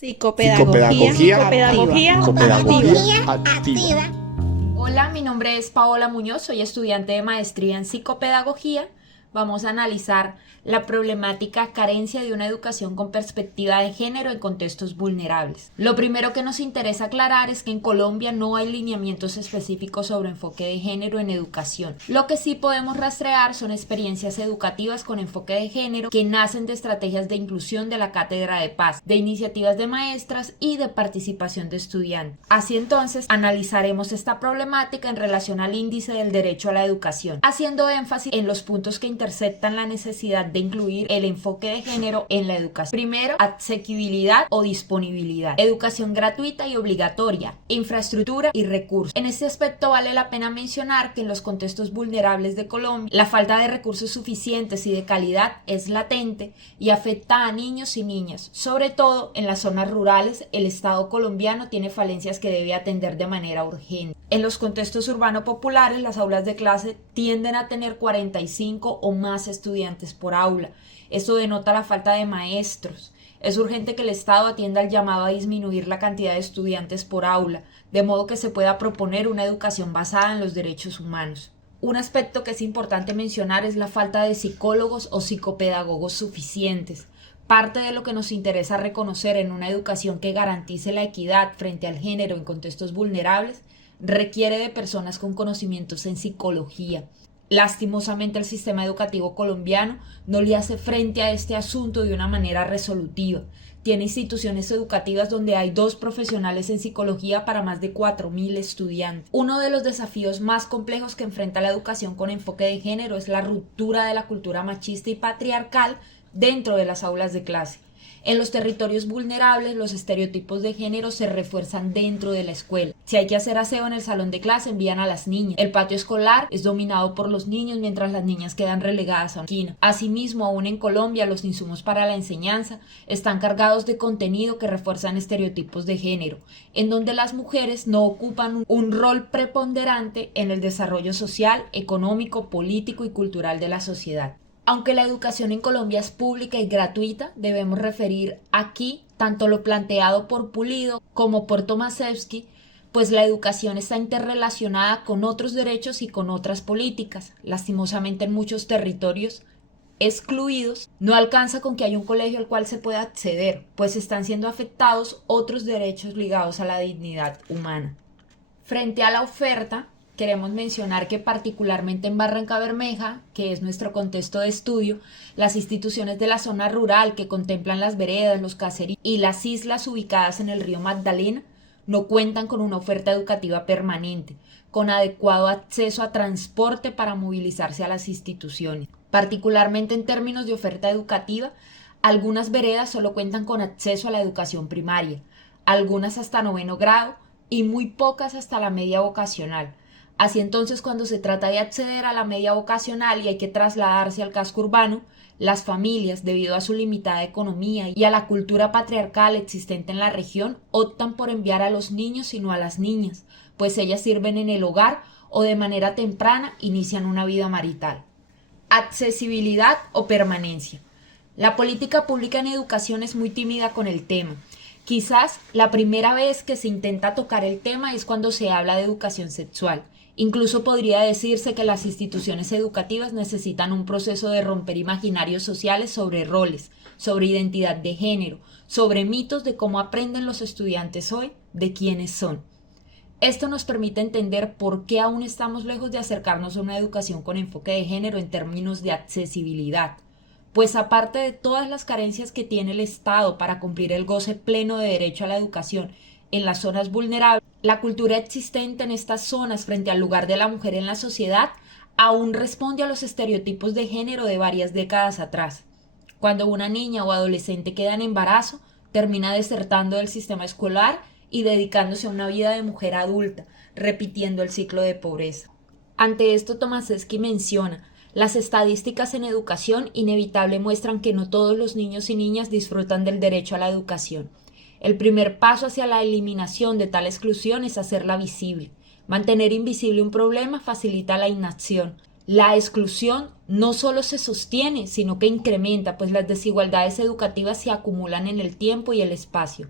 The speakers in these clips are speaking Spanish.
Psicopedagogía, Psicopedagogía activa. Hola, mi nombre es Paola Muñoz, soy estudiante de maestría en psicopedagogía. Vamos a analizar la problemática carencia de una educación con perspectiva de género en contextos vulnerables. Lo primero que nos interesa aclarar es que en Colombia no hay lineamientos específicos sobre enfoque de género en educación. Lo que sí podemos rastrear son experiencias educativas con enfoque de género que nacen de estrategias de inclusión de la Cátedra de Paz, de iniciativas de maestras y de participación de estudiantes. Así entonces, analizaremos esta problemática en relación al índice del derecho a la educación, haciendo énfasis en los puntos que interceptan la necesidad de incluir el enfoque de género en la educación. Primero, asequibilidad o disponibilidad, educación gratuita y obligatoria, infraestructura y recursos. En este aspecto vale la pena mencionar que en los contextos vulnerables de Colombia, la falta de recursos suficientes y de calidad es latente y afecta a niños y niñas. Sobre todo en las zonas rurales, el Estado colombiano tiene falencias que debe atender de manera urgente. En los contextos urbano populares, las aulas de clase tienden a tener 45 o más estudiantes por aula. Esto denota la falta de maestros. Es urgente que el Estado atienda el llamado a disminuir la cantidad de estudiantes por aula, de modo que se pueda proponer una educación basada en los derechos humanos. Un aspecto que es importante mencionar es la falta de psicólogos o psicopedagogos suficientes. Parte de lo que nos interesa reconocer en una educación que garantice la equidad frente al género en contextos vulnerables requiere de personas con conocimientos en psicología. Lastimosamente, el sistema educativo colombiano no le hace frente a este asunto de una manera resolutiva. Tiene instituciones educativas donde hay 2 profesionales en psicología para más de 4.000 estudiantes. Uno de los desafíos más complejos que enfrenta la educación con enfoque de género es la ruptura de la cultura machista y patriarcal dentro de las aulas de clase. En los territorios vulnerables, los estereotipos de género se refuerzan dentro de la escuela. Si hay que hacer aseo en el salón de clase, envían a las niñas. El patio escolar es dominado por los niños mientras las niñas quedan relegadas a una esquina. Asimismo, aún en Colombia, los insumos para la enseñanza están cargados de contenido que refuerzan estereotipos de género, en donde las mujeres no ocupan un rol preponderante en el desarrollo social, económico, político y cultural de la sociedad. Aunque la educación en Colombia es pública y gratuita, debemos referir aquí tanto lo planteado por Pulido como por Tomaszewski, pues la educación está interrelacionada con otros derechos y con otras políticas. Lastimosamente, en muchos territorios excluidos, no alcanza con que haya un colegio al cual se pueda acceder, pues están siendo afectados otros derechos ligados a la dignidad humana. Frente a la oferta, queremos mencionar que particularmente en Barrancabermeja, que es nuestro contexto de estudio, las instituciones de la zona rural que contemplan las veredas, los caseríos y las islas ubicadas en el río Magdalena no cuentan con una oferta educativa permanente, con adecuado acceso a transporte para movilizarse a las instituciones. Particularmente en términos de oferta educativa, algunas veredas solo cuentan con acceso a la educación primaria, algunas hasta 9º grado y muy pocas hasta la media vocacional. Así entonces, cuando se trata de acceder a la media vocacional y hay que trasladarse al casco urbano, las familias, debido a su limitada economía y a la cultura patriarcal existente en la región, optan por enviar a los niños y no a las niñas, pues ellas sirven en el hogar o de manera temprana inician una vida marital. Accesibilidad o permanencia. La política pública en educación es muy tímida con el tema. Quizás la primera vez que se intenta tocar el tema es cuando se habla de educación sexual. Incluso podría decirse que las instituciones educativas necesitan un proceso de romper imaginarios sociales sobre roles, sobre identidad de género, sobre mitos de cómo aprenden los estudiantes hoy, de quiénes son. Esto nos permite entender por qué aún estamos lejos de acercarnos a una educación con enfoque de género en términos de accesibilidad. Pues aparte de todas las carencias que tiene el Estado para cumplir el goce pleno de derecho a la educación en las zonas vulnerables, la cultura existente en estas zonas frente al lugar de la mujer en la sociedad aún responde a los estereotipos de género de varias décadas atrás. Cuando una niña o adolescente queda en embarazo, termina desertando del sistema escolar y dedicándose a una vida de mujer adulta, repitiendo el ciclo de pobreza. Ante esto, Tomaszewski menciona: las estadísticas en educación inevitable muestran que no todos los niños y niñas disfrutan del derecho a la educación. El primer paso hacia la eliminación de tal exclusión es hacerla visible. Mantener invisible un problema facilita la inacción. La exclusión no solo se sostiene, sino que incrementa, pues las desigualdades educativas se acumulan en el tiempo y el espacio.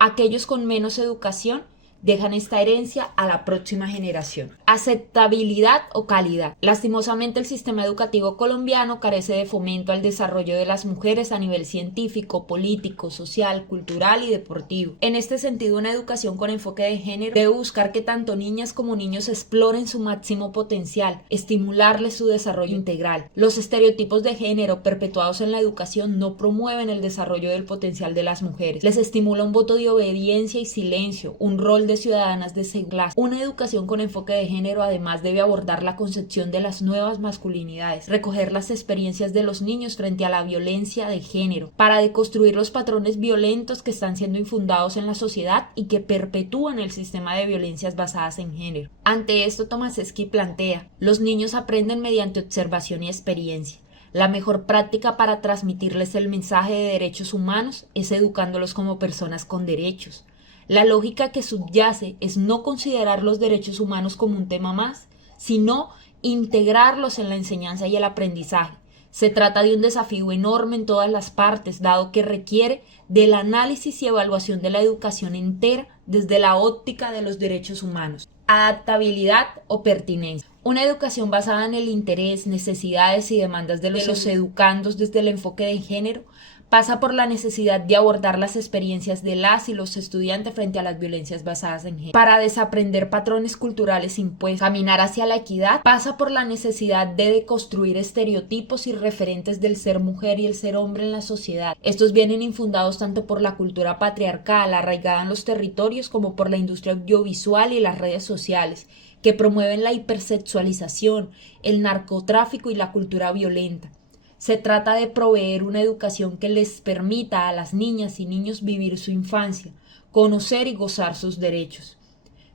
Aquellos con menos educación dejan esta herencia a la próxima generación. Aceptabilidad o calidad. Lastimosamente, el sistema educativo colombiano carece de fomento al desarrollo de las mujeres a nivel científico, político, social, cultural y deportivo. En este sentido, una educación con enfoque de género debe buscar que tanto niñas como niños exploren su máximo potencial, estimularles su desarrollo integral. Los estereotipos de género perpetuados en la educación no promueven el desarrollo del potencial de las mujeres. Les estimula un voto de obediencia y silencio, un rol de ciudadanas de segunda clase. Una educación con enfoque de género además debe abordar la concepción de las nuevas masculinidades, recoger las experiencias de los niños frente a la violencia de género, para deconstruir los patrones violentos que están siendo infundados en la sociedad y que perpetúan el sistema de violencias basadas en género. Ante esto, Tomaszewski plantea: los niños aprenden mediante observación y experiencia. La mejor práctica para transmitirles el mensaje de derechos humanos es educándolos como personas con derechos. La lógica que subyace es no considerar los derechos humanos como un tema más, sino integrarlos en la enseñanza y el aprendizaje. Se trata de un desafío enorme en todas las partes, dado que requiere del análisis y evaluación de la educación entera desde la óptica de los derechos humanos. Adaptabilidad o pertinencia. Una educación basada en el interés, necesidades y demandas de los educandos desde el enfoque de género pasa por la necesidad de abordar las experiencias de las y los estudiantes frente a las violencias basadas en género. Para desaprender patrones culturales impuestos, caminar hacia la equidad, pasa por la necesidad de deconstruir estereotipos y referentes del ser mujer y el ser hombre en la sociedad. Estos vienen infundados tanto por la cultura patriarcal arraigada en los territorios como por la industria audiovisual y las redes sociales, que promueven la hipersexualización, el narcotráfico y la cultura violenta. Se trata de proveer una educación que les permita a las niñas y niños vivir su infancia, conocer y gozar sus derechos.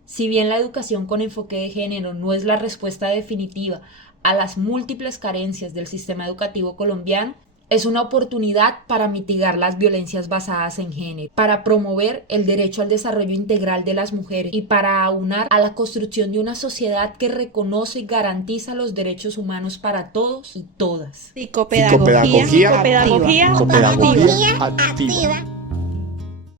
Si bien la educación con enfoque de género no es la respuesta definitiva a las múltiples carencias del sistema educativo colombiano, es una oportunidad para mitigar las violencias basadas en género, para promover el derecho al desarrollo integral de las mujeres y para aunar a la construcción de una sociedad que reconoce y garantiza los derechos humanos para todos y todas. Psicopedagogía activa. Psicopedagogía activa.